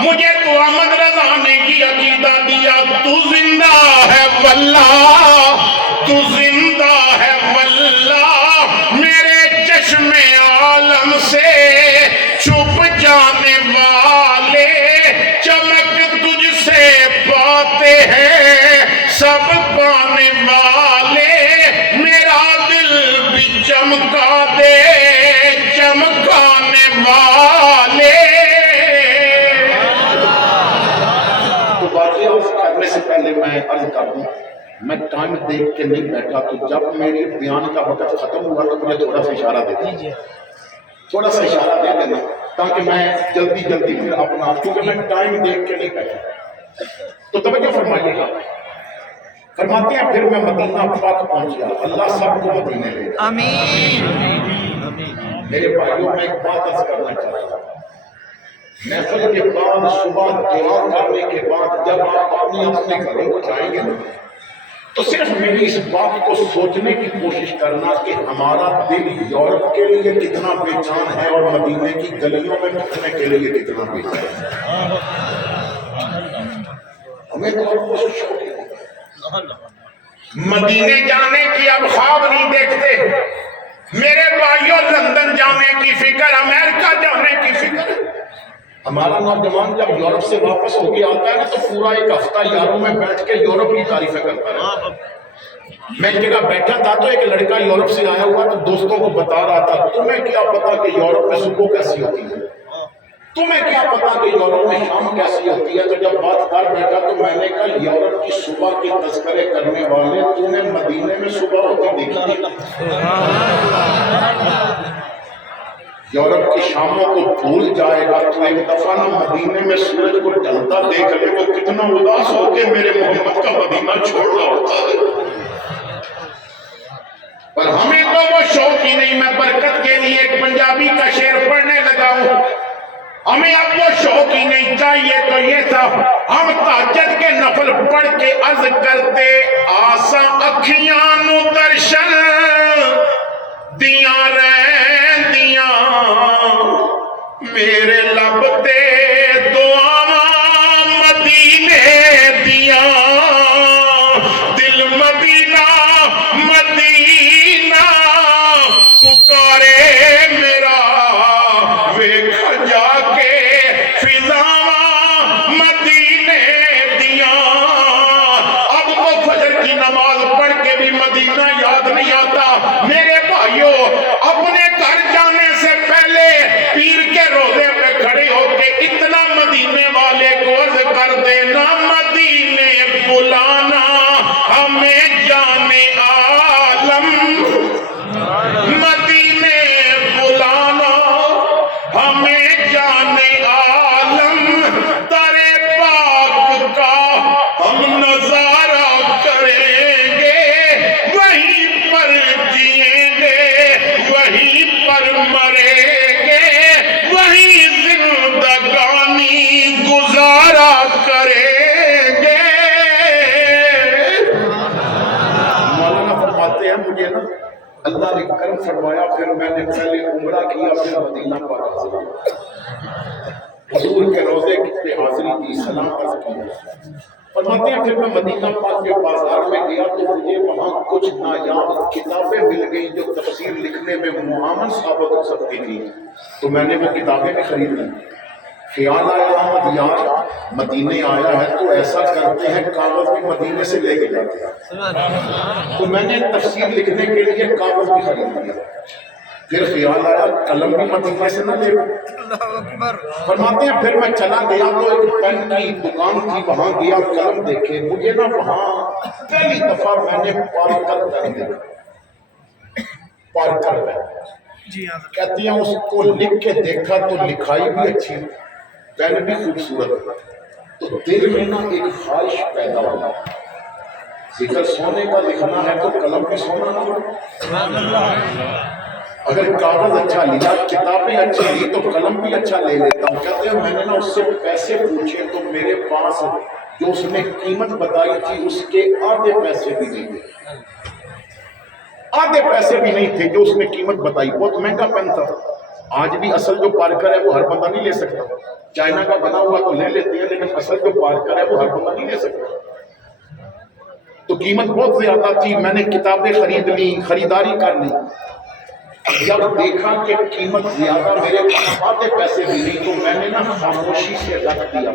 مجھے تو احمد رضا نے یہ عقیدہ دیا، تو زندہ ہے واللہ، تو زندہ ہے واللہ، میرے چشم عالم سے چھپ جانے والے، چمک تجھ سے پاتے ہیں سب پانے والے، میرا دل بھی چمکا دے چمکانے والے۔ تو واقعہ کرنے سے پہلے میں عرض کر دوں، میں ٹائم دیکھ کے نہیں بیٹھا، تو جب میری بیان کا وقت ختم ہوا تو مجھے تھوڑا سا اشارہ دے دیجیے، تھوڑا سا اشارہ دے دینا تاکہ میں جلدی پھر اپنا، کیونکہ میں ٹائم دیکھ کے نہیں بیٹھا۔ تو توجہ فرمائیے گا، فرماتے ہیں پھر میں مدینہ پاک پہنچ گیا، اللہ سب کو مدینے لے گا۔ میرے بھائیوں میں ایک بات عرض کرنا چاہتا ہوں، محفل کے بعد صبح دعا کرنے کے بعد جب آپ اپنے گھروں کو جائیں گے تو صرف میری اس بات کو سوچنے کی کوشش کرنا کہ ہمارا دل یورپ کے لیے کتنا بے چین ہے اور مدینے کی گلیوں میں گھومنے کے لیے کتنا بے چین ہے۔ ہمیں تو شوق ہے مدینے جانے کی، اب خواب نہیں دیکھتے میرے بھائیوں، لندن جانے کی فکر، امریکہ جانے کی فکر۔ ہمارا نوجوان جب یورپ سے واپس ہو کے آتا ہے نا تو پورا ایک ہفتہ یاروں میں بیٹھ کے یورپ کی تعریفیں کرتا ہے۔ میں ایک جگہ بیٹھا تھا تو ایک لڑکا یورپ سے آیا ہوا تو دوستوں کو بتا رہا تھا، تمہیں کیا پتا کہ یورپ میں صبح کیسی ہوتی ہے، تمہیں کیا پتا کہ یورپ میں شام کیسی ہوتی ہے۔ تو جب بات کر بیٹھا تو میں نے کہا یورپ کی صبح کے تذکرے کرنے والے، تو نے مدینے میں صبح ہوتی دیکھی ہے؟ یورپ کی شاموں کو بھول جائے گا تو ایک دفعہ نہ مدینے میں سورج کو ڈھلتا دیکھ لے، وہ کتنا اداس ہو کے میرے محمد کا مدینہ چھوڑ رہا ہوتا ہے۔ پر ہمیں تو وہ شوق ہی نہیں۔ میں برکت کے لیے ایک پنجابی کا شعر پڑھنے لگا ہوں، ہمیں اب وہ شوق ہی نہیں، چاہیے تو یہ تھا ہم تہجد کے نفل پڑھ کے عرض کرتے، آساں اکھیاں نو درشن دیاں رہندیاں، میرے لب تے دعاواں مدینے دیاں، دل مدینہ مدینہ پکارے میرا، ویکھ جا کے فضاواں مدینے دیاں۔ اب وہ فجر کی نماز پڑھ کے بھی مدینہ یاد نہیں آتا۔ میرے بھائیوں، اپنے گھر جانے سے پہلے پیر کے روزے پہ کھڑے ہو کے اتنا مدینے والے کو عرض کر دینا، مدینے بلانا ہمیں جانے عالم، مدینے بلانا ہمیں جانے عالم، ترے پاک کا ہم نظارہ کریں گے، وہیں پر جئیں گے وہیں پر مریں گے، وہیں زندگانی گزارا کریں گے۔ مولانا فرماتے ہیں مجھے نا اللہ نے کرم فرمایا، پھر میں نے پہلے عمرہ کیا، پھر مدینہ پاک حاضر ہوا، حضور کے روزے پہ حاضری کی، سلام عرض کی۔ فرماتے ہیں پھر میں مدینہ پاک کے بازار میں گیا تو مجھے وہاں کچھ نایاب کتابیں مل گئی جو تفسیر لکھنے میں معاون ثابت ہو سکتی تھی، تو میں نے وہ کتابیں بھی خرید لی۔ خیال آیا احمد یار مدینے آیا ہے تو ایسا کرتے ہیں کاغذ بھی مدینے سے لے کے جاتے ہیں، تو میں نے تفسیر لکھنے کے لیے کاغذ بھی خرید لیا۔ پھر خیال آیا قلم بھی مدینے سے نہ لے۔ فرماتے ہیں پھر میں چلا گیا تو ایک پین کی دکان تھی، وہاں گیا، قلم دیکھے، مجھے نا وہاں پہلی دفعہ میں نے پارکر پین دیکھا، پارکر پین کہتی ہیں، اس کو لکھ کے دیکھا تو لکھائی بھی اچھی، پین بھی خوبصورت، تو دل میں نا ایک خواہش پیدا ہوا، ذکر سونے کا لکھنا ہے تو قلم بھی سونا نہ، اگر کاغذ اچھا لیا، کتابیں اچھی لی تو قلم بھی اچھا لے لیتا ہوں۔ کہتے ہیں میں نے نا اس سے پیسے پوچھے تو میرے پاس جو اس نے قیمت بتائی تھی اس کے آدھے پیسے بھی نہیں تھے، آدھے پیسے بھی نہیں تھے جو اس نے قیمت بتائی، بہت مہنگا پین تھا۔ آج بھی اصل جو پارکر ہے وہ ہر بندہ نہیں لے سکتا. چائنا کا بنا ہوا تو لے لیتے ہیں لیکن اصل جو پارکر ہے وہ ہر بندہ نہیں لے سکتا. تو قیمت بہت زیادہ تھی. میں نے کتابیں خرید لی, خریداری کر لی. جب دیکھا کہ قیمت زیادہ, میرے پاس آدھے پیسے بھی نہیں, تو میں نے نا خاموشی سے رکھ دیا.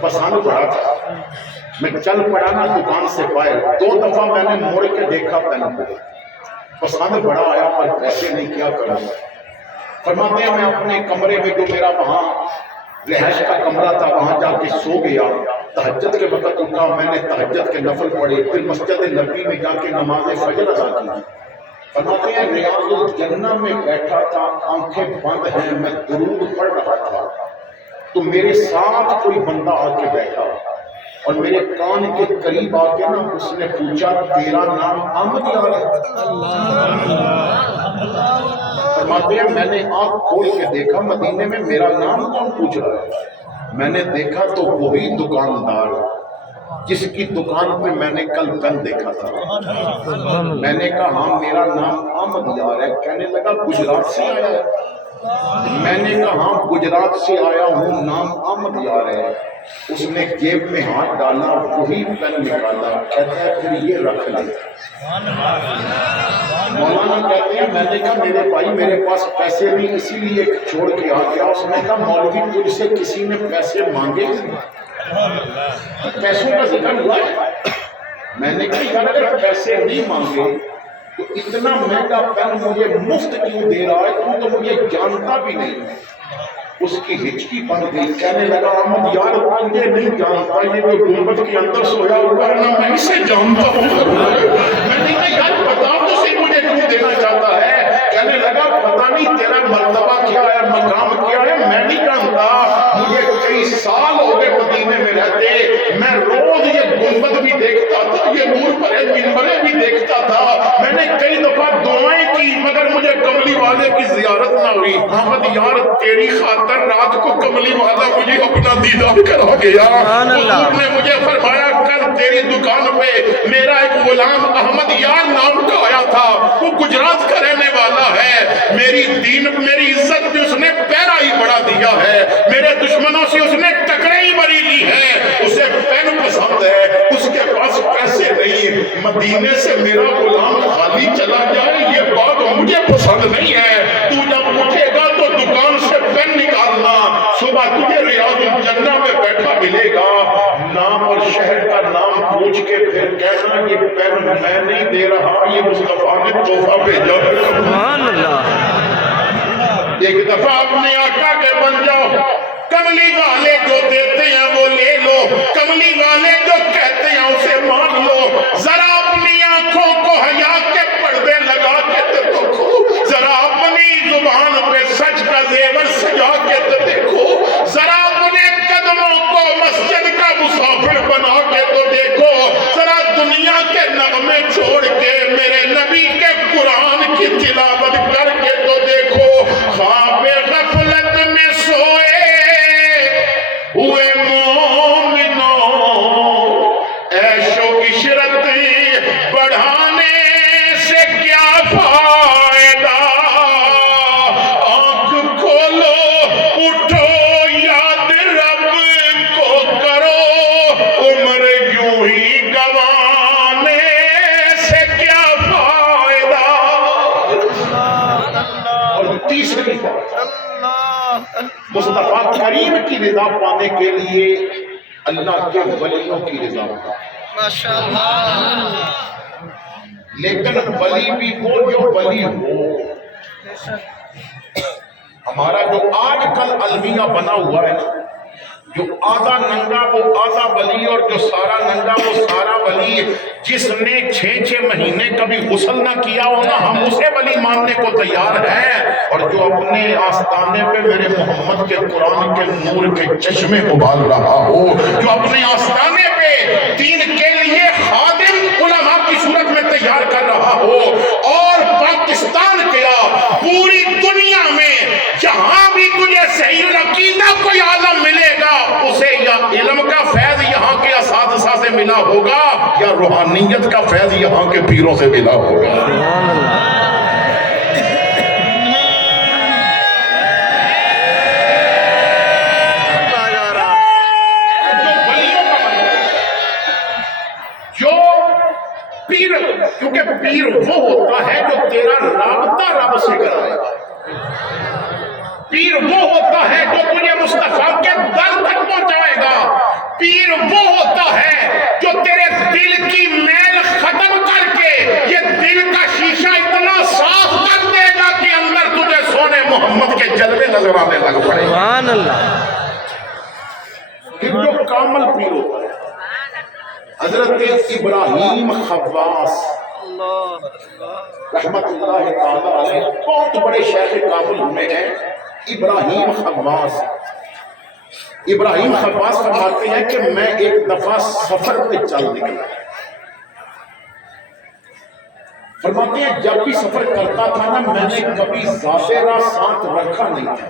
پسند پڑا تھا, میں چل پڑا نا دکان سے باہر. 2 دفعہ میں نے موڑ کے دیکھا پین کو, پسند بڑا آیا پر پیسے نہیں, کیا کروں. فرماتے ہیں میں اپنے کمرے میں, جو میرا وہاں رہائش کا کمرہ تھا, وہاں جا کے سو گیا. تہجد کے وقت اٹھا, میں نے تہجد کے نفل پڑھے, پھر مسجد نبی میں جا کے نماز فجر ادا کی. فرماتے ہیں ریاض الجنہ میں بیٹھا تھا, آنکھیں بند ہیں, میں درود پڑھ رہا تھا, تو میرے ساتھ کوئی بندہ آ کے بیٹھا اور میرے کان کے قریب آ کے نا اس نے پوچھا تیرا نام احمد یار ہے؟ فرماتے ہیں میں نے آنکھ کھول کے دیکھا مدینے میں میرا نام کون پوچھ رہا ہے. میں نے دیکھا تو وہی دکاندار جس کی دکان پہ میں نے کل پین دیکھا تھا. میں نے کہا ہاں میرا نام احمد یار ہے. کہنے لگا گجرات سے آیا ہے؟ میں نے کہا ہاں گجرات سے آیا ہوں, نام احمد یار ہے. اس نے جیب میں ہاتھ ڈالا, وہی پین نکالا, کہتا ہے پھر یہ رکھ لے. مولانا کہتے ہیں میں نے کہا میرے بھائی میرے پاس پیسے نہیں اسی لیے چھوڑ کے آ گیا. اس نے کہا مولوی تجھ سے کسی نے پیسے مانگے؟ پیسوں کا ذکر ہوا ہے. میں نے کہا یار اگر پیسے نہیں مانگے تو اتنا مہنگا پین مجھے مفت کیوں دے رہا ہے, تو مجھے جانتا بھی نہیں. اس کی ہچکی بن گئی, کہنے لگا احمد یار تجھے نہیں جانتا, یہ جو گنبد کے اندر سویا ہوا ہے نا میں اسے جانتا ہوں. میں نے کہا یار بتا تو صحیح مجھے کیوں دینا چاہتا ہے. کہنے لگا پتہ نہیں تیرا مرتبہ کیا ہے, مقام کیا ہے, میں نہیں جانتا. مجھے کئی سال ہو گئے مدینے میں رہتے, میں روز یہ گنبد بھی دیکھتا تھا, یہ نور پرے منبریں بھی دیکھتا تھا. میں نے کئی دفعہ دعائیں کی مگر مجھے کملی والے کی زیارت نہ ہوئی. احمد یار تیری خاطر رات کو کملی والا مجھے اپنا دیدار کرا گیا. حضور نے مجھے فرمایا کل تیری دکان پہ میرا ایک غلام احمد یار نام کا آیا تھا, وہ گجرات کا رہنے والا ہے. میری دین میری عزت بھی اس نے پیرا ہی بڑھا دیا ہے, میرے دشمنوں سے اس نے ٹکرے ہی بری لی ہے. اسے پین پسند ہے, اس کے پاس پیسے نہیں. مدینے سے میرا غلام خالی چلا جائے یہ بات مجھے پسند نہیں ہے. تو جب اٹھے گا تو دکان سے پین نکالنا, صبح تجھے ریاض الجنہ میں بیٹھا ملے گا. نام اور شہر کا نام پوچھ کے پھر کہنا یہ پین میں نہیں دے رہا, یہ مصطفیٰ نے تحفہ بھیجا. سبحان اللہ. ایک دفعہ اپنے آقا کے بن جاؤ. کملی والے جو دیتے ہیں وہ لے لو, کملی والے جو کہتے ہیں اسے مان لو. ذرا اپنی آنکھوں کو حیا کے پردے لگا کے دیکھو, ذرا اپنی زبان پہ سچ کا زیور سجا کے دیکھو, ذرا اپنے قدموں کو مسجد کا مسافر بنا کے تو دیکھو, ذرا دنیا کے نغمے چھوڑ کے میرے نبی کے قرآن کی تلاوت کر کے تو دیکھو. خواب غفلت میں سوئے ہوئے مومنوں, عیش و عشرت بڑھانے سے کیا فائدہ. آنکھ کھولو اٹھو یاد رب کو کرو, عمر یوں ہی گوانے سے کیا فائدہ. اور تیسری مصطفیٰ کریم کی رضا پانے کے لیے اللہ کے ولیوں کی رضا پانا. لیکن ولی بھی وہ جو ولی ہو. ہمارا جو آج کل المیہ بنا ہوا ہے نا, جو آدھا ننگا وہ آدھا ولی اور جو سارا ننگا وہ سارا ولی. جس نے 6 مہینے کبھی غسل نہ کیا ہو نا ہم اسے ولی ماننے کو تیار ہیں, اور جو اپنے آستانے پہ میرے محمد کے قرآن کے نور کے چشمے ابال رہا ہو, جو اپنے آستانے پہ دین کے لیے خادم علماء کی صورت میں تیار کر رہا ہو, اور پاکستان کیا پوری دنیا میں جہاں بھی تجھے صحیح عقیدہ کوئی عالم ملے گا اسے یا علم کا فیض یہاں کے اساتذہ سے ملا ہوگا یا روحانیت کا فیض یہاں کے پیروں سے ملا ہوگا. کامل پیر ہوتا ہے۔ حضرت ابراہیم خواص رحمت اللہ تعالی علیہ بہت بڑے شیخ کامل ہوئے ہیں، ابراہیم خواص۔ ابراہیم خواص فرماتے ہیں کہ میں ایک دفعہ سفر پہ چل نکلا، فرماتے ہیں جب بھی سفر کرتا تھا نا میں نے کبھی ظاہرہ ساتھ رکھا نہیں تھا،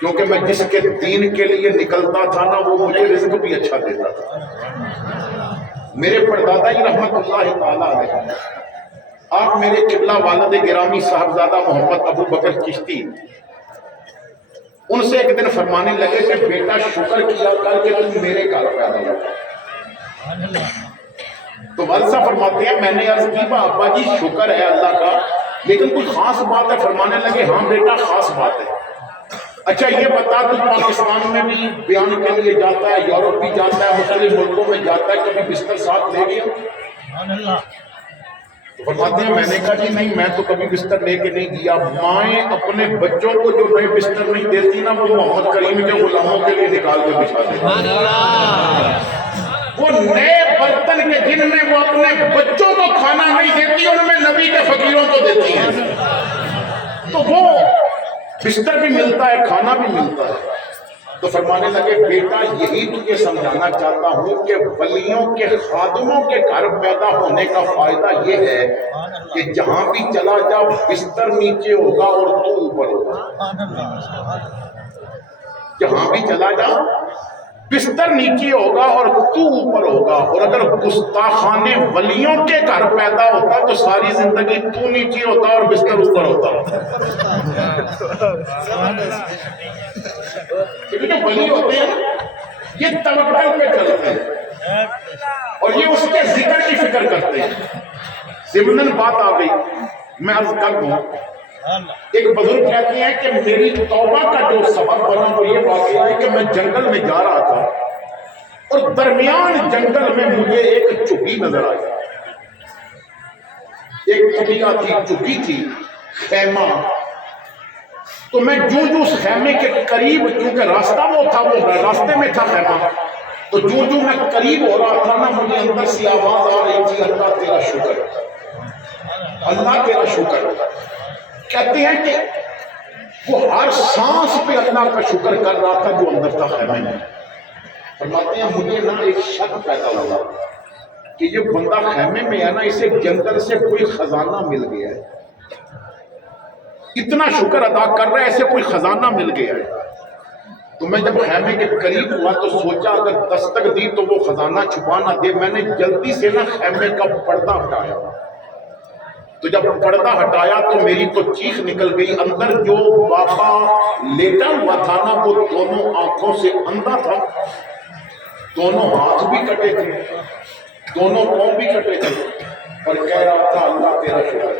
کیونکہ میں جس کے دین کے لیے نکلتا تھا نا وہ مجھے رزق بھی اچھا دیتا تھا۔ میرے پردادا جی رحمت اللہ تعالیٰ علیہ، آپ میرے قبلہ والد گرامی صاحبزادہ محمد ابو بکر چشتی، ان سے ایک دن فرمانے لگے کہ بیٹا شکر کیا کر کے تم میرے گھر پیدا ہوا۔ تو والد صاحب فرماتے ہیں میں نے عرض کی ابا جی شکر ہے اللہ کا، لیکن کوئی خاص بات ہے؟ فرمانے لگے ہاں بیٹا خاص بات ہے۔ اچھا یہ بتا تو پاکستان میں بھی بیان کے لیے جاتا ہے، یورپ بھی جاتا ہے، مختلف ملکوں میں جاتا ہے، کبھی بستر ساتھ لے گیا؟ تو فرماتے ہیں میں نے کہا جی نہیں میں تو کبھی بستر لے کے نہیں گیا۔ مائیں اپنے بچوں کو جو نئے بستر نہیں دیتی نا وہ محمد کریم کے غلاموں کے لیے نکال کے بچھا دیتی، وہ نئے برتن کے جن میں وہ اپنے بچوں کو کھانا نہیں دیتی ان میں نبی کے فقیروں کو دیتی ہیں، تو وہ بستر بھی ملتا ہے کھانا بھی ملتا ہے۔ تو فرمانے لگے بیٹا یہی تجھے سمجھانا چاہتا ہوں کہ ولیوں کے خادموں کے گھر پیدا ہونے کا فائدہ یہ ہے کہ جہاں بھی چلا جا بستر نیچے ہوگا اور تو اوپر ہوگا، جہاں بھی چلا جا بستر نیچے ہوگا اور تو اوپر ہوگا۔ اور اگر گستاخان ولیوں کے گھر پیدا ہوتا تو ساری زندگی تو نیچے ہوتا اور بستر اوپر ہوتا۔ جو ولی ہوتے ہیں یہ توکل پہ چلتے ہیں اور یہ اس کے ذکر کی فکر کرتے ہیں۔ ضمناً بات آ گئی میں عرض کر دوں، ایک بزرگ کہتے ہیں کہ میری توبہ کا جو سبب بنا وہ یہ واقعہ ہے کہ میں جنگل میں جا رہا تھا اور درمیان جنگل میں مجھے ایک چوکی نظر آئی، ایک چوکیا تھی، چوکی تھی، خیمہ۔ تو میں جو اس خیمے کے قریب، کیونکہ راستہ وہ تھا، وہ راستے میں تھا خیمہ، تو جو میں قریب ہو رہا تھا نا مجھے اندر سے آواز آ رہی تھی اللہ تیرا شکر، اللہ تیرا شکر۔ کہتے ہیں کہ وہ ہر سانس پہ اللہ کا شکر کر رہا تھا جو اندر تھا خیمے میں۔ فرماتے ہیں مجھے نا ایک شک پیدا ہوا کہ یہ بندہ خیمے میں ہے نا اسے جنگل سے کوئی خزانہ مل گیا ہے، اتنا شکر ادا کر رہا ہے ایسے کوئی خزانہ مل گیا ہے۔ تو میں جب خیمے کے قریب ہوا تو سوچا اگر دستک دی تو وہ خزانہ چھپا نہ دے، میں نے جلدی سے نا خیمے کا پردہ ہٹایا۔ تو جب پردہ ہٹایا تو میری تو چیخ نکل گئی، اندر جو بابا لیٹا ہوا تھا نا وہ دونوں آنکھوں سے اندھا تھا، دونوں ہاتھ بھی کٹے تھے، دونوں پاؤں بھی کٹے تھے، اور کہہ رہا تھا اللہ تیرا شکر،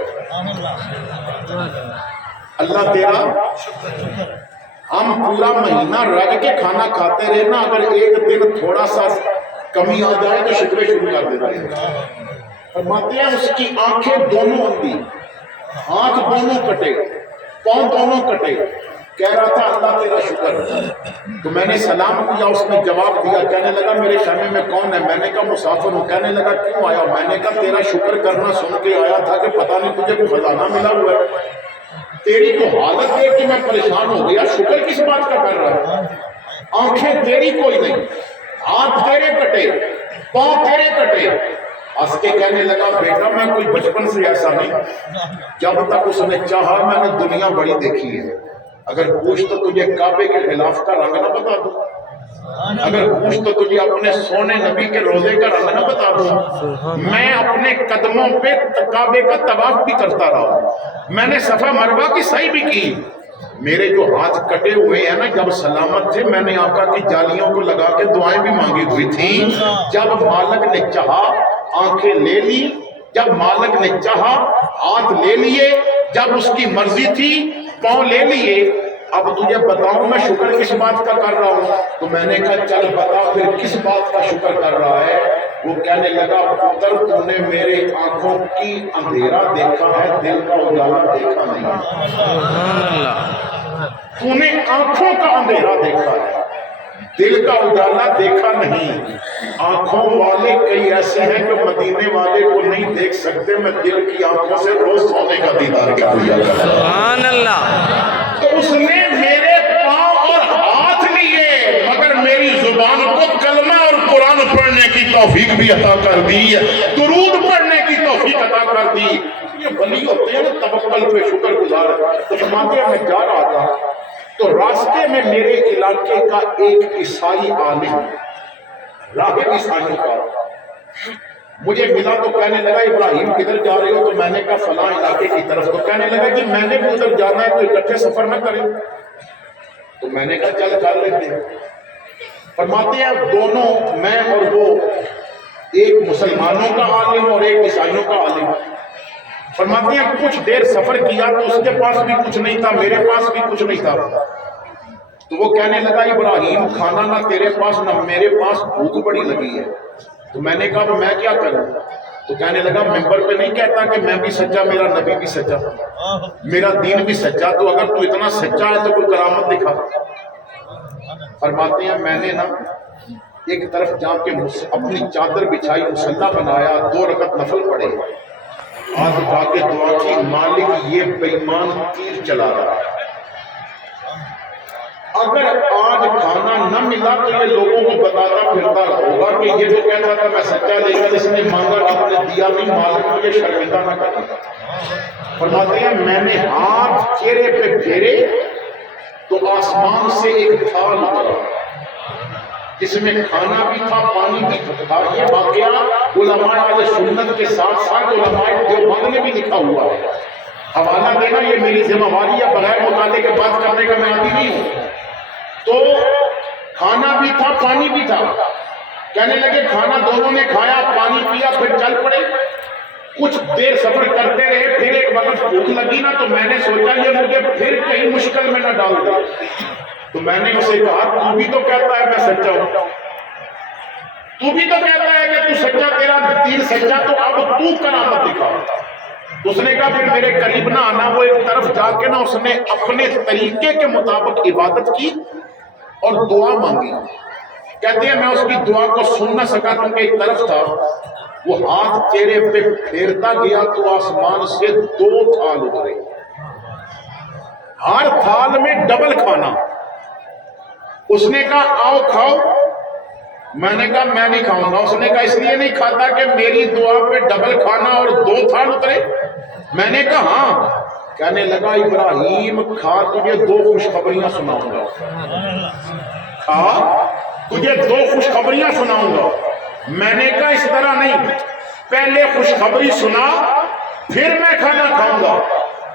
اللہ تیرا۔ ہم پورا مہینہ رگ کے کھانا کھاتے رہے نا، اگر ایک دن تھوڑا سا کمی آ جائے تو شکوے شروع کر دیتے ہیں۔ فرماتے ہیں اس کی آنکھیں دونوں اندھی، ہاتھ دونوں کٹے، پاؤں دونوں کٹے، کہہ رہا تھا اللہ تیرا شکر۔ تو میں نے سلام کیا، اس نے جواب دیا، کہنے لگا میرے خیمے میں کون ہے؟ میں نے کہا مسافر ہوں۔ کہنے لگا کیوں آیا؟ میں نے کہا تیرا شکر کرنا سن کے آیا تھا کہ پتہ نہیں تجھے کوئی خزانہ ملا ہوا ہے، تیری تو حالت دیکھ کے میں پریشان ہو گیا، شکر کس بات کا کر رہا ہے؟ آنکھیں تیری کوئی نہیں، ہاتھ تیرے کٹے، پاؤں تیرے کٹے۔ ہنس کے کہنے لگا بیٹا میں کوئی بچپن سے ایسا نہیں، جب تک اس نے چاہا میں نے دنیا بڑی دیکھی ہے۔ اگر پوچھ تو تجھے کعبے کے خلاف کا رنگ نہ بتا دوں، اگر پوچھ تو تجھے اپنے سونے نبی کے روزے کا رنگ نہ بتا دوں۔ میں اپنے قدموں پہ کعبے کا طواف بھی کرتا رہا، میں نے صفا مروہ کی سعی بھی کی، میرے جو ہاتھ کٹے ہوئے ہیں نا جب سلامت تھے میں نے آقا کی جالیوں کو لگا کے دعائیں بھی مانگی ہوئی تھی۔ جب مالک نے چاہا آنکھیں لے لی، جب مالک نے چاہا ہاتھ لے لیے، جب اس کی مرضی تھی پاؤں لے لیے۔ اب تجھے بتاؤں میں شکر کس بات کا کر رہا ہوں؟ تو میں نے کہا چل بتا پھر کس بات کا شکر کر رہا ہے؟ وہ کہنے لگا پتر تو نے میرے آنکھوں کی اندھیرا دیکھا ہے، دل کا اجالا دیکھا نہیں۔ تو نے آنکھوں کا اندھیرا دیکھا ہے، دل کا اجالا دیکھا نہیں، آنکھوں والے کئی ایسے ہیں جو مدینے والے کو نہیں دیکھ سکتے، میں دل کی آنکھوں سے روز سونے کا دیدار کر لیا۔ سبحان اللہ۔ تو اس نے میرے پاؤں اور ہاتھ لیے مگر میری زبان کو کلمہ اور قرآن پڑھنے کی توفیق بھی عطا کر دی، درود پڑھنے کی توفیق عطا کر دی۔ یہ ولی ہوتے ہیں نا توکل پہ شکر گزار۔ تو فرماتے ہیں میں جا رہا تھا تو راستے میں میرے علاقے کا ایک عیسائی عالم، راہب عیسائی کا، مجھے ملا تو کہنے لگا ابراہیم کدھر جا رہے ہو؟ تو میں نے کہا فلاں علاقے کی طرف۔ تو کہنے لگا کہ میں نے بھی ادھر جانا ہے تو اکٹھے سفر نہ کریں۔ تو میں نے کہا چل کر لیتے ہیں۔ فرماتے ہیں دونوں، میں اور وہ، ایک مسلمانوں کا عالم اور ایک عیسائیوں کا عالم، فرماتے ہیں کچھ دیر سفر کیا تو اس کے پاس بھی کچھ نہیں تھا، میرے پاس بھی کچھ نہیں تھا۔ تو وہ کہنے لگا ابراہیم کھانا نہ تیرے پاس نہ میرے پاس، بھوک بڑی لگی ہے۔ تو میں نے کہا میں کیا کروں؟ تو کہنے لگا ممبر پہ نہیں کہتا کہ میں بھی سچا، میرا نبی بھی سچا، میرا دین بھی سچا، تو اگر تو اتنا سچا ہے تو کوئی کرامت دکھا۔ فرماتے ہیں میں نے نا ایک طرف جا کے اپنی چادر بچھائی، مصلی بنایا، 2 رکعت نفل پڑھے، آج جا کے دعا کی مالک یہ بے ایمان تیر چلا رہا ہے، اگر آج کھانا نہ ملا تو یہ لوگوں کو بتاتا پھرتا ہوگا کہ یہ جو کہتا تھا میں سچا، لیکن اس نے مانگا آپ نے دیا نہیں، مالک مجھے شرمندہ نہ کرنا۔ فرماتے ہیں میں نے ہاتھ چہرے پہ پھیرے تو آسمان سے ایک تھال اترا جس میں کھانا بھی تھا، پانی بھی تھا۔ یہ واقعہ علماء اہل سنت کے ساتھ ساتھ علماء دیوبند نے بھی لکھا ہوا ہے۔ حوالہ دینا یہ میری ذمہ داری ہے، بغیر مطالعے کے بات کرنے کا میں عادی نہیں ہوں۔ تو کھانا بھی تھا، پانی بھی تھا۔ کہنے لگے کھانا دونوں نے کھایا، پانی پیا، پھر چل پڑے۔ کچھ دیر سفر کرتے رہے، پھر ایک وقت بھوک لگی نا تو میں نے سوچا یہ مجھے پھر کہیں مشکل میں نہ ڈال دے۔ تو میں نے اسے کہا تو بھی تو کہتا ہے میں سچا ہوں، تو بھی تو کہتا ہے کہ تو سچا، تیرا دین سچا، تو اب تو کرامت دکھا۔ اس نے کہا پھر میرے قریب نہ آنا۔ وہ ایک طرف جا کے نا اس نے اپنے طریقے کے مطابق عبادت کی اور دعا مانگی۔ کہتے ہیں میں اس کی دعا کو سن نہ سکا کیونکہ ایک طرف تھا۔ وہ ہاتھ چہرے پہ پھیرتا گیا تو آسمان سے 2 تھال اترے، ہر تھال میں ڈبل کھانا۔ اس نے کہا آؤ کھاؤ۔ میں نے کہا میں نہیں کھاؤں گا۔ اس نے کہا اس لیے نہیں کھاتا کہ میری دعا پہ ڈبل کھانا اور 2 تھال اترے؟ میں نے کہا ہاں۔ کہنے لگا ابراہیم کھا، تجھے 2 خوشخبریاں سناؤں گا، کھا تجھے 2 خوشخبریاں سناؤں گا۔ میں نے کہا اس طرح نہیں، پہلے خوشخبری سنا پھر میں کھانا کھاؤں گا۔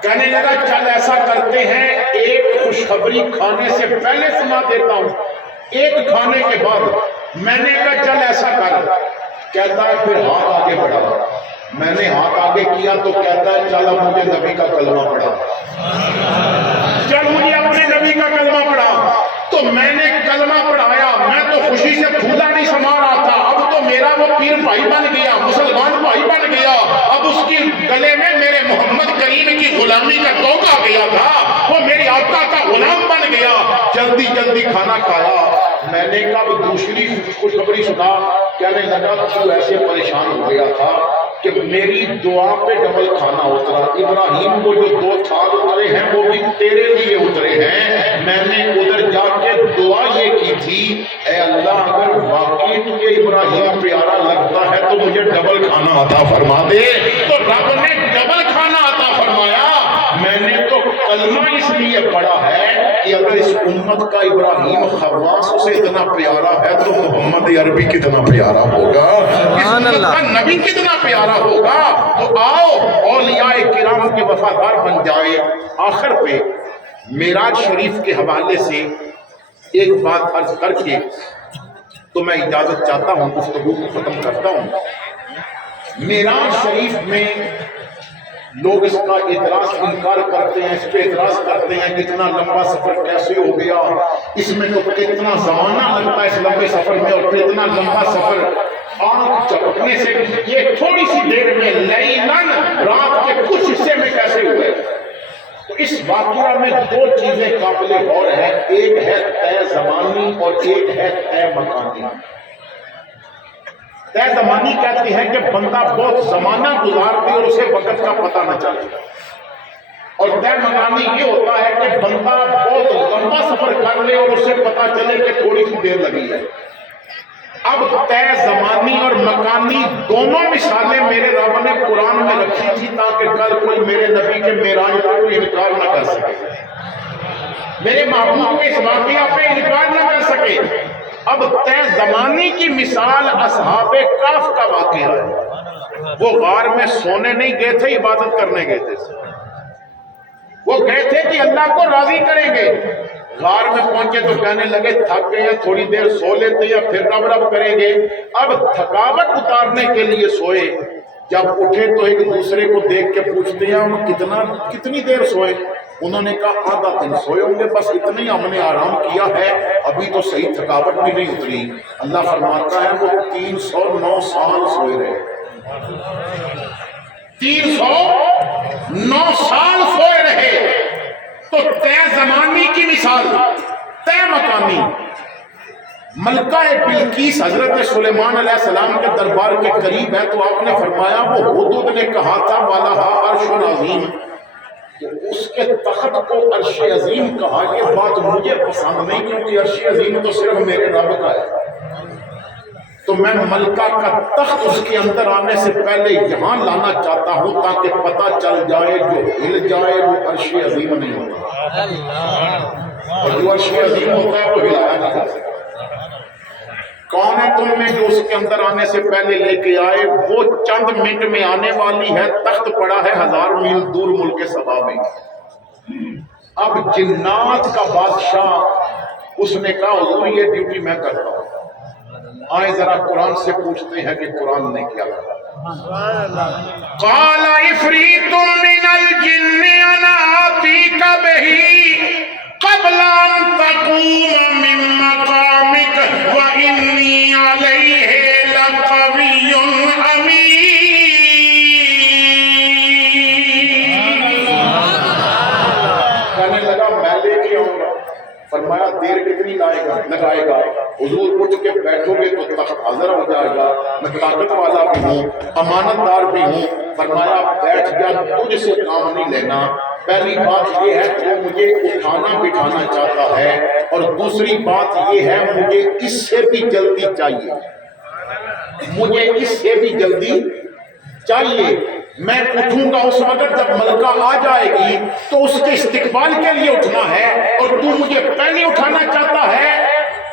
کہنے لگا چل ایسا کرتے ہیں، ایک خوشخبری کھانے سے پہلے سنا دیتا ہوں، ایک کھانے کے بعد۔ میں نے کہا چل ایسا کر۔ کہتا ہے پھر ہاتھ آگے بڑھا۔ میں نے ہاتھ آگے کیا تو کہتا ہے چل اب مجھے نبی کا کلمہ پڑھا، چل مجھے اپنے نبی کا کلمہ پڑھا۔ تو میں نے کلمہ پڑھایا، میں تو خوشی سے پھولا نہیں سما رہا تھا۔ اب تو میرا وہ پیر بھائی بن گیا، مسلمان بھائی بن گیا۔ اب اس کی گلے میں میرے محمد کریم کی غلامی کا توقع آ گیا تھا، وہ میری آقا کا غلام بن گیا۔ جلدی جلدی کھانا کھایا۔ میں نے کہا دوسری خوشخبری سنا۔ کہنے لگا تو ایسے پریشان ہو گیا تھا کہ میری دعا پہ ڈبل کھانا اترا۔ ابراہیم کو جو 2 تھال اترے ہیں وہ بھی تیرے لیے اترے ہیں۔ میں نے ادھر جا کے دعا یہ کی تھی، اے اللہ اگر واقعی تجھے ابراہیم پیارا لگتا ہے تو مجھے ڈبل کھانا عطا فرما دے۔ تو رب نے ڈبل کھانا عطا فرمایا۔ میں نے تو کلمہ اس لیے پڑھا ہے کہ اگر اس امت کا ابراہیم خواص اسے اتنا پیارا ہے تو محمد عربی کتنا پیارا ہوگا، اس امت کا نبی کتنا پیارا ہوگا۔ تو آؤ اولیاء کرام کے وفادار بن جائے۔ آخر پہ معراج شریف کے حوالے سے ایک بات عرض کر کے تو میں اجازت چاہتا ہوں، گفتگو کو ختم کرتا ہوں۔ معراج شریف میں لوگ اس کا اعتراض انکار کرتے ہیں، اس پہ اعتراض کرتے ہیں کتنا لمبا سفر کیسے ہو گیا، اس میں تو کتنا زمانہ لگتا ہے اس لمبے سفر میں، اور پھر اتنا لمبا سفر آنکھ چپکنے سے یہ تھوڑی سی دیر میں لیلاً رات کے کچھ حصے میں کیسے ہوئے۔ تو اس واقعہ میں 2 چیزیں قابل غور ہیں، ایک ہے طے زمانی اور ایک ہے طے مکانی۔ طے زمانی کہتے ہیں کہ بندہ بہت زمانہ گزار دے اور اسے وقت کا پتہ نہ چلے، اور طے مکانی یہ ہوتا ہے کہ بندہ بہت لمبا سفر کر لے اور اسے پتہ چلے کہ تھوڑی سی دیر لگی ہے۔ اب طے زمانی اور مکانی دونوں مثالیں میرے رب نے قرآن میں رکھی تھی تاکہ کل کوئی میرے نبی کے معراج کا کوئی انکار نہ کر سکے، میرے محبوب کے اس واقعہ پہ انکار نہ کر سکے۔ اب طے زمانی کی مثال اصحاب کہف کا واقعہ ہے۔ وہ غار میں سونے نہیں گئے تھے، عبادت کرنے گئے تھے۔ وہ گئے تھے کہ اللہ کو راضی کریں گے۔ غار میں پہنچے تو کہنے لگے تھک گئے ہیں، تھوڑی دیر سو لیتے ہیں پھر رب رب کریں گے۔ اب تھکاوٹ اتارنے کے لیے سوئے، جب اٹھے تو ایک دوسرے کو دیکھ کے پوچھتے ہیں ہم کتنی دیر سوئے؟ انہوں نے کہا آدھا دن سوئے ہوں گے، بس اتنی ہم نے آرام کیا ہے، ابھی تو صحیح تھکاوٹ بھی نہیں اتری۔ اللہ فرماتا ہے وہ 309 سال سوئے رہے، 309 سال سوئے رہے۔ تو طے زمانی کی مثال، طے مکانی۔ ملکہ بلقیس حضرت سلیمان علیہ السلام کے دربار کے قریب ہے، تو آپ نے فرمایا وہ حدود نے کہا تھا وَلَهَا عَرْشٌ عَظِيمٌ، اس کے تخت کو عرش عظیم کہا۔ یہ بات مجھے پسند نہیں کیونکہ عرش عظیم تو صرف میرے رب کا ہے، تو میں ملکہ کا تخت اس کے اندر آنے سے پہلے یہاں لانا چاہتا ہوں تاکہ پتہ چل جائے جو ہل جائے وہ عرش عظیم نہیں ہوتا، اور جو عرش عظیم ہوتا ہے وہ ہلایا نہیں جا سکتا۔ کون ہے تم میں جو اس کے اندر آنے سے پہلے لے کے آئے؟ وہ چند منٹ میں آنے والی ہے، تخت پڑا ہے 1000 میل دور ملک سبا میں۔ اب جنات کا بادشاہ اس نے کہا حضور یہ ڈیوٹی میں کرتا ہوں، آئے ذرا قرآن سے پوچھتے ہیں کہ قرآن نے کیا کہا۔ قال عفریت من الجن انا آتیک بہ قبل ان تقوم من مقامک وانی علیہ لقوی امین۔ کہنے لگا میں لے کے آؤں گا۔ فرمایا دیر کتنی لگائے گا؟ حضور اٹھ کے بیٹھو گے تو تخت حاضر ہو جائے گا، میں طاقت والا بھی ہوں، امانت دار بھی ہوں۔ فرمایا بیٹھ جا، تجھ سے کام نہیں لینا۔ پہلی بات یہ ہے کہ مجھے اٹھانا بٹھانا چاہتا ہے، اور دوسری بات یہ ہے مجھے اس سے بھی جلدی چاہیے، مجھے اس سے بھی جلدی چاہیے۔ میں اٹھوں گا اس وقت جب ملکہ آ جائے گی تو اس کے استقبال کے لیے اٹھنا ہے، اور تو مجھے پہلے اٹھانا چاہتا ہے۔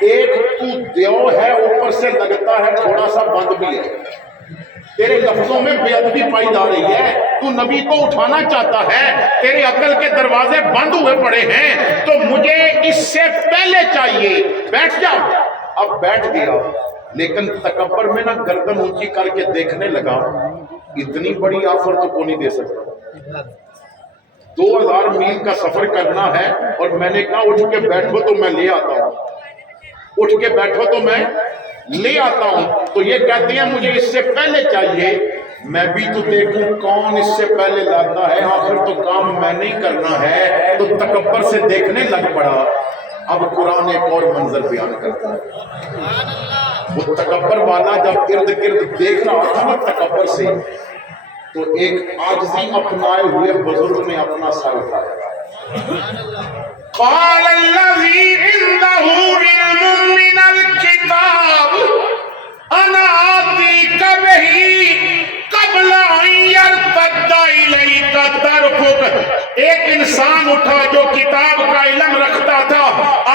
ایک تو دیو ہے، اوپر سے لگتا ہے تھوڑا سا بند بھی ہے، تیرے لفظوں میں بے ادبی پائی جا رہی ہے۔ تو نبی کو اٹھانا چاہتا ہے، تیرے عقل کے دروازے بند ہوئے پڑے ہیں، تو مجھے اس سے پہلے چاہیے۔ بیٹھ جا۔ اب بیٹھ گیا، لیکن تکبر میں نہ گردن اونچی کر کے دیکھنے لگا، اتنی بڑی آفر تو کوئی نہیں دے سکتا۔ 2000 میل کا سفر کرنا ہے، اور میں نے کہا اٹھ کے بیٹھو تو میں لے آتا ہوں، اٹھ کے بیٹھو تو میں لے آتا ہوں۔ تو یہ کہتے ہیں مجھے اس سے پہلے چاہیے۔ میں بھی تو دیکھوں کون اس سے پہلے لاتا ہے، آخر تو کام میں نہیں کرنا ہے۔ تو تکبر سے دیکھنے لگ پڑا۔ اب قرآن ایک اور منظر بیان کرتا ہے۔ وہ تکبر والا جب ارد گرد دیکھ رہا تھا نا تکبر سے، تو ایک عاجزی اپنائے ہوئے بزرگ نے اپنا سر اٹھایا۔ قال الذي عنده علم من الكتاب انا آتيك به قبل ان يرتد اليك طرفك۔ ایک انسان اٹھا جو کتاب کا علم رکھتا تھا،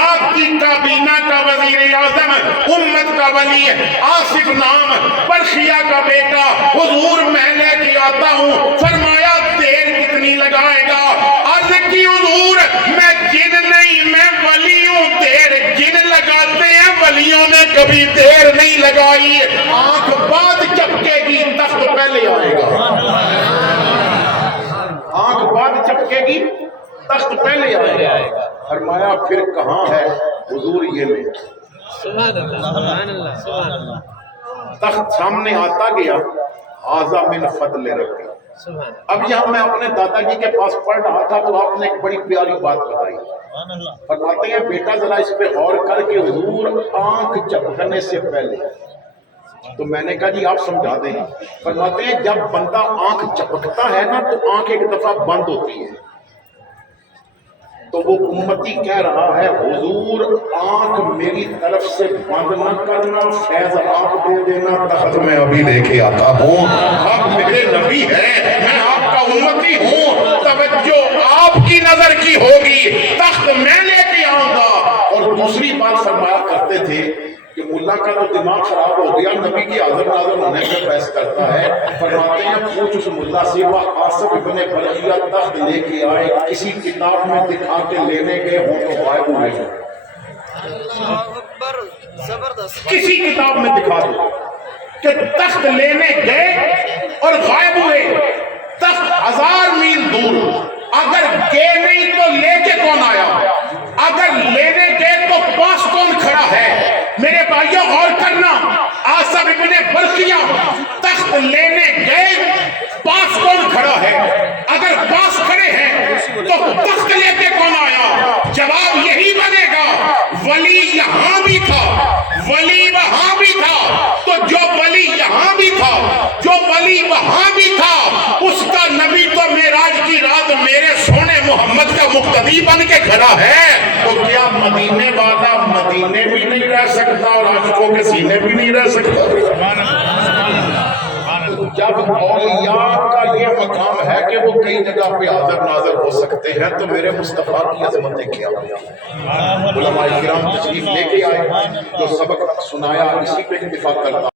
آپ کی کابینہ کا وزیر اعظم، امت کا ولی، آصف نام، پرشیا کا بیٹا، حضور میں لے کے آتا ہوں۔ فرمایا دیر کتنی لگائے گا؟ عرض کی حضور میں جن نہیں، میں ولی ہوں، دیر جن لگاتے ہیں، ولیوں نے کبھی دیر نہیں لگائی۔ آنکھ بعد چپکے گی، تخت پہلے آئے گا۔ آنکھ بعد چپکے گی، تخت پہلے آئے گا۔ فرمایا پھر کہاں ہے؟ حضور یہ لے۔ سبحان اللہ، سبحان اللہ، سبحان اللہ۔ تخت سامنے آتا گیا، ھذا من فضل ربی، سبحان اب یہاں میں اپنے دادا جی کے پاس پڑھ رہا تھا تو آپ نے ایک بڑی پیاری بات بتائی. فرماتے ہیں بیٹا ذرا اس پہ غور کر کے حضور آنکھ جھپکنے سے پہلے. تو میں نے کہا جی آپ سمجھا دیں. فرماتے ہیں جب بندہ آنکھ جھپکتا ہے نا تو آنکھ ایک دفعہ بند ہوتی ہے. تو وہ امتی کہہ رہا ہے حضور آنکھ میری طرف سے بند نہ کرنا، فیض آپ دے دینا، تخت میں ابھی لے کے آتا ہوں. آپ میرے نبی ہیں، میں آپ کا امتی ہوں، توجہ آپ کی نظر کی ہوگی، تخت میں لے کے آؤں گا. اور دوسری بات فرمایا کرتے تھے کہ ملا کا تو دماغ خراب ہو گیا، نبی کی حاضر ناظر ہونے پہ بحث کرتا ہے. فرماتے ہیں پوچھ اس ملا سے وہ آصف ابن برقیہ تخت لے کے آئے، کسی کتاب میں دکھا کے لینے گئے ہوں تو غائب ہوئے ہیں. کسی کتاب میں دکھا دو کہ تخت لینے گئے اور غائب ہوئے. تخت 1000 میل دور، اگر گئے نہیں تو لے کے کون آیا؟ اگر لینے گئے تو پاس کون کھڑا ہے؟ میرے بھائیوں غور کرنا، آصف ابن برقیہ تخت لینے گئے، پاس کون کھڑا ہے؟ اگر پاس کھڑے ہیں تو تخت لے کے کون آیا؟ جواب یہی بنے گا ولی یہاں بھی تھا، ولی وہاں بھی تھا. تو جو ولی یہاں بھی تھا، جو ولی وہاں بھی تھا، اس کا نبی تو معراج کی رات میرے سونے محمد کا مقتدی بن کے کھڑا ہے. تو کیا مدینے والا مدینے بھی نہیں رہ سکتا اور عاشقوں کے سینے بھی نہیں رہ سکتا؟ جب اولیاء کا یہ مقام ہے کہ وہ کئی جگہ پہ حاضر ناظر ہو سکتے ہیں تو میرے مصطفیٰ کی عظمتیں کیا ہوئی. علماء کرام تشریف لے کے آئے، جو سبق سنایا اسی پہ اکتفا کرتا